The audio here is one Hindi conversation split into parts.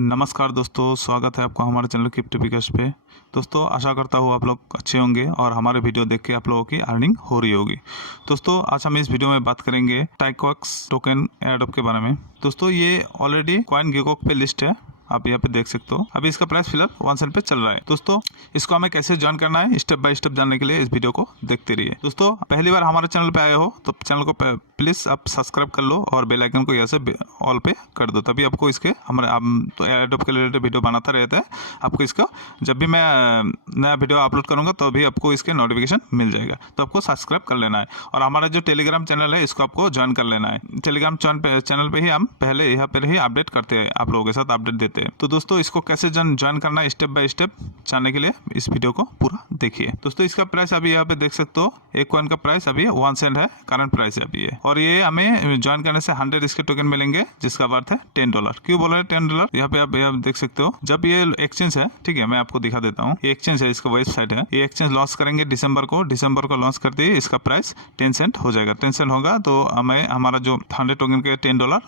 नमस्कार दोस्तों, स्वागत है आपका हमारे चैनल क्रिप्टो विकास पे। दोस्तों आशा करता हूँ आप लोग अच्छे होंगे और हमारे वीडियो देख के आप लोगों की अर्निंग हो रही होगी। दोस्तों आज हम इस वीडियो में बात करेंगे टाइक्वाक्स टोकन एयरड्रॉप के बारे में। दोस्तों ये ऑलरेडी कॉइन गेकोक पे लिस्ट है, आप यहाँ पे देख सकते हो। अभी इसका प्राइस फिलहाल 1 सेंट पे चल रहा है। दोस्तों इसको हमें कैसे ज्वाइन करना है स्टेप बाय स्टेप जानने के लिए इस वीडियो को देखते रहिए। दोस्तों पहली बार हमारे चैनल पे आए हो तो चैनल को प्लीज आप सब्सक्राइब कर लो और बेल आइकन को यहाँ से ऑल पे कर दो, तभी आपको इसके हमारे तो एयरड्रॉप के रिलेटेड वीडियो बनाता रहता है। आपको इसका जब भी मैं नया वीडियो अपलोड करूंगा तो भी आपको इसके नोटिफिकेशन मिल जाएगा, तो आपको सब्सक्राइब कर लेना है। और हमारा जो टेलीग्राम चैनल है इसको आपको ज्वाइन कर लेना है। टेलीग्राम चैनल पे ही हम पहले यहाँ पर ही अपडेट करते हैं, आप लोगों के साथ अपडेट देते हैं। तो दोस्तों इसको कैसे ज्वाइन करना है स्टेप बाय स्टेप जानने के लिए इस वीडियो को पूरा देखिए। दोस्तों इसका प्राइस अभी यहाँ पे देख सकते हो, एक कॉइन का प्राइस अभी 1 सेंट है, करंट प्राइस है अभी ये। और ये हमें ज्वाइन करने से 100 इसके टोकन मिलेंगे जिसका वर्थ है $10। क्यों बोल रहे हैं $10? यहाँ पे आप देख सकते हो, जब ये एक्सचेंज है, ठीक है मैं आपको दिखा देता हूँ। ये एक्सचेंज है, इसका वेबसाइट है। ये एक्सचेंज लॉन्च करेंगे दिसंबर को लॉन्च करते ही इसका प्राइस 10 सेंट हो जाएगा। 10 सेंट होगा तो हमें हमारा जो 100 टोकन के $10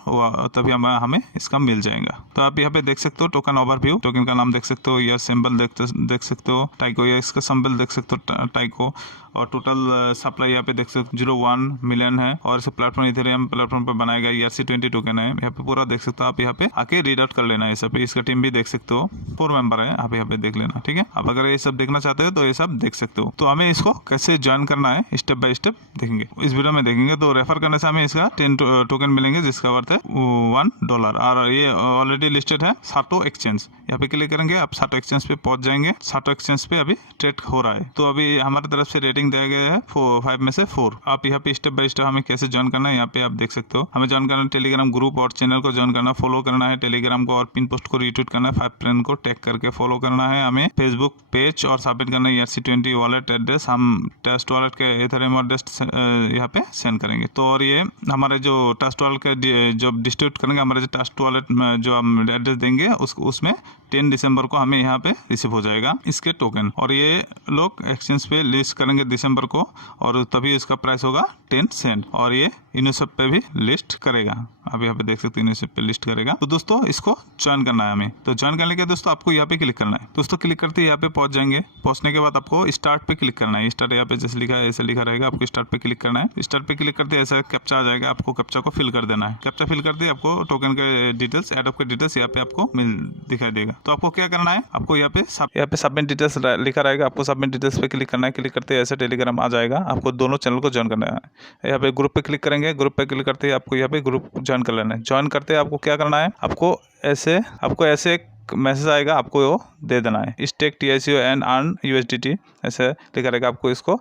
तभी हमें इसका मिल जाएगा। तो आप यहाँ पे देख सकते हो टोकन ओवरव्यू, टोकन का नाम देख सकते हो, या सिंबल देख सकते हो टाइको, या इसका सिंबल देख सकते हो टाइको। और टोटल सप्लाई यहाँ पे देख सकते हो 0.1 मिलियन है। और इसे प्लेटफॉर्म इथेरियम प्लेटफॉर्म पे बनाया गया ERC-20 टोकन है। यहाँ पे पूरा देख सकते हो, आप यहाँ पे आके रीड आउट कर लेना है सब। इसका टीम भी देख सकते हो, 4 मेंबर है, आप यहाँ पे देख लेना, ठीक है। आप अगर ये सब देखना चाहते हो तो ये सब देख सकते हो। तो हमें इसको कैसे ज्वाइन करना है स्टेप बाय स्टेप देखेंगे इस वीडियो में देखेंगे। तो रेफर करने से हमें इसका 10 टोकन मिलेंगे जिसका वर्थ है $1। और ये ऑलरेडी लिस्टेड है साटो एक्सचेंज। यहाँ पे क्लिक करेंगे, आप साटो एक्सचेंज पे पहुंच जाएंगे। साटो एक्सचेंज पे अभी ट्रेड हो रहा है। तो अभी हमारी तरफ से रेटिंग दिया गया है 5 में से 4। आप यहाँ पे स्टेप बाय स्टेप हमें कैसे ज्वाइन करना है यहाँ पे आप देख सकते हो। हमें ज्वाइन करना है टेलीग्राम ग्रुप और चैनल को ज्वाइन करना, फॉलो करना है टेलीग्राम को, और पिन पोस्ट को रीट्वीट करना है, 5 फ्रेंड को टैग करके फॉलो करना है। हमें फेसबुक पेज और सबमिट करना है ERC-20 वॉलेट एड्रेस। हम टेस्ट वॉलेट के इथेरियम एड्रेस यहाँ पे सेंड करेंगे। तो और ये हमारे जो ट्रस्ट वॉलेट के जो डिस्ट्रीब्यूट करेंगे, हमारे जो ट्रस्ट वॉलेट में जो हम एड्रेस देंगे उसमें 10 दिसंबर को हमें यहाँ पे रिसीव हो जाएगा इसके टोकन। और ये लोग एक्सचेंज पे लिस्ट करेंगे दिसंबर को, और तभी इसका प्राइस होगा 10 सेंट। और ये इनोसेप पे भी लिस्ट करेगा, आप यहाँ पे देख सकते हो इनोसेप पे लिस्ट करेगा। तो दोस्तों इसको ज्वाइन करना है हमें। तो ज्वाइन करने के दोस्तों आपको यहाँ पे क्लिक करना है। दोस्तों क्लिक करते ही यहाँ पे पहुंच जाएंगे। पहुंचने के बाद आपको स्टार्ट पे क्लिक करना है। स्टार्ट यहाँ पे जैसे लिखा है ऐसे लिखा रहेगा, आपको स्टार्ट पे क्लिक करना है। स्टार्ट पे क्लिक करते ऐसा कैप्चा आ जाएगा, आपको कैप्चा को फिल कर देना है। कैप्चा फिल करते आपको टोकन के डिटेल्स, एडॉप के डिटेल्स यहाँ पे आपको दिखाई देगा। तो आपको क्या करना है, आपको यहाँ पे सबमिट डिटेल्स लिखा रहेगा, आपको सबमिट डिटेल्स पे क्लिक करना है। क्लिक करते ऐसे टेलीग्राम आ जाएगा। आपको दोनों चैनल को ज्वाइन करना है। यहाँ पे ग्रुप पे क्लिक करेंगे, ग्रुप पे क्लिक करते ही आपको यहाँ पे ग्रुप ज्वाइन कर लेना है। ज्वाइन करते आपको क्या करना है, आपको ऐसे एक मैसेज आएगा, आपको वो दे देना है, stake TICO and earn USDT ऐसे लिखा रहेगा। आपको इसको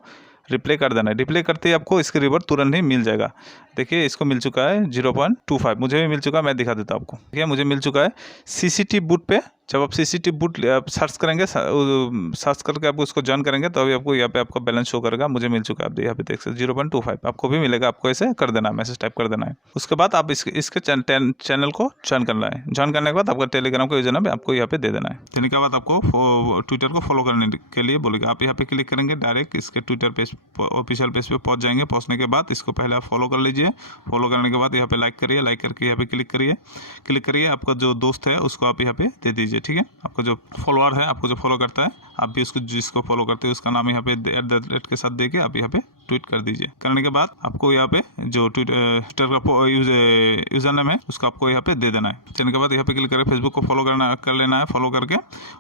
रिप्लाई कर देना है। रिप्लाई करते ही आपको इसके रिवॉर्ड तुरंत ही मिल जाएगा। देखिए इसको मिल चुका है 0.25, मुझे भी मिल चुका है, मैं दिखा देता हूँ आपको। देखिए मुझे मिल चुका है CCT बूट पे। जब आप CCT बूट सर्च करेंगे, सर्च करके आपको उसको ज्वाइन करेंगे तो अभी आपको यहाँ पे आपका बैलेंस शो करेगा। मुझे मिल चुका है, आप यहाँ पे देख सकते 0.25 आपको भी मिलेगा। आपको ऐसे कर देना है, मैसेज टाइप कर देना है। उसके बाद आप इसके चैनल को ज्वाइन करना है। ज्वाइन करने के बाद आपका टेलीग्राम का यूजर नेम आपको यहाँ पे दे देना है। देने के बाद आपको ट्विटर को फॉलो करने के लिए बोलेगा। आप यहाँ पे क्लिक करेंगे, डायरेक्ट इसके ट्विटर पेज ऑफिशियल पेज पे पहुंच जाएंगे। पहुंचने के बाद इसको पहले आप फॉलो कर लीजिए। फॉलो करने के बाद यहाँ पे लाइक करिए, लाइक करके यहाँ पे क्लिक करिए। आपका जो दोस्त है उसको आप यहाँ पे दे दीजिए, ठीक है। आपका जो फॉलोअर है, आपको जो फॉलो करता है, आप भी उसको जिसको फॉलो करते हैं उसका नाम यहाँ पे @ के साथ देके आप यहाँ पे ट्वीट कर दीजिए। करने के बाद आपको यहाँ पे जो ट्विटर का यूजर नेम है उसको आपको यहाँ पे दे देना है। देने के बाद यहाँ पे क्लिक करके फेसबुक को फॉलो कर लेना है। फॉलो करके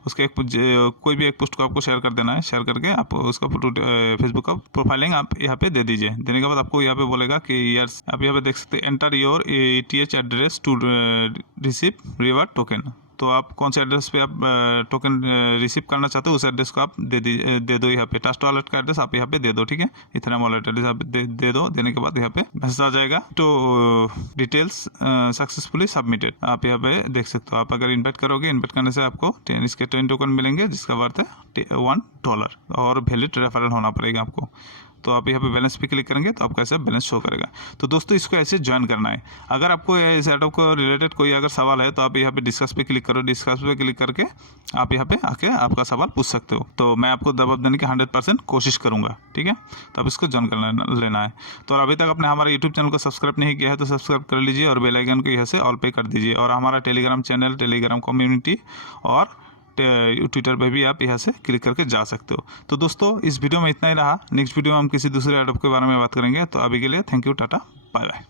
उसके कोई भी एक पोस्ट को आपको शेयर कर देना है। शेयर करके आप उसका फेसबुक का प्रोफाइलिंग आप यहाँ पे दे दीजिए। देने के बाद आपको यहाँ पे बोलेगा कि आप यहाँ पे देख सकते हैं enter your ETH address to receive reward token. तो आप कौन से एड्रेस पे आप टोकन रिसीव करना चाहते हो उस एड्रेस को आप दे दो। यहाँ पे ट्रस्ट वॉलेट का एड्रेस आप यहाँ पे दे दो, ठीक है। इथेरियम वॉलेट एड्रेस आप दे दो। देने के बाद यहाँ पे मैसेज आ जाएगा तो डिटेल्स सक्सेसफुली सबमिटेड, आप यहाँ पे देख सकते हो। आप अगर इन्वाइट करोगे, इन्वाइट करने से आपको इसके 10 टोकन मिलेंगे जिसका वर्थ है $1 और वैलिड रेफरल होना पड़ेगा आपको। तो आप यहाँ पे बैलेंस पे क्लिक करेंगे तो आपका ऐसे बैलेंस शो करेगा। तो दोस्तों इसको ऐसे ज्वाइन करना है। अगर आपको इस सेटअप को रिलेटेड कोई अगर सवाल है तो आप यहाँ पे डिस्कस पे क्लिक करो, डिस्कस पे क्लिक करके आप यहाँ पे आके आपका सवाल पूछ सकते हो। तो मैं आपको जवाब देने की 100% कोशिश करूँगा, ठीक है। तो आप इसको ज्वाइन कर लेना है। तो अभी तक आपने हमारे यूट्यूब चैनल को सब्सक्राइब नहीं किया है तो सब्सक्राइब कर लीजिए और बेल आइकन को यहाँ से ऑल पे कर दीजिए। और हमारा टेलीग्राम चैनल, टेलीग्राम कम्युनिटी और ट्विटर पे भी आप यहाँ से क्लिक करके जा सकते हो। तो दोस्तों इस वीडियो में इतना ही रहा। नेक्स्ट वीडियो में हम किसी दूसरे ऐप के बारे में बात करेंगे। तो अभी के लिए thank you, tata, bye bye.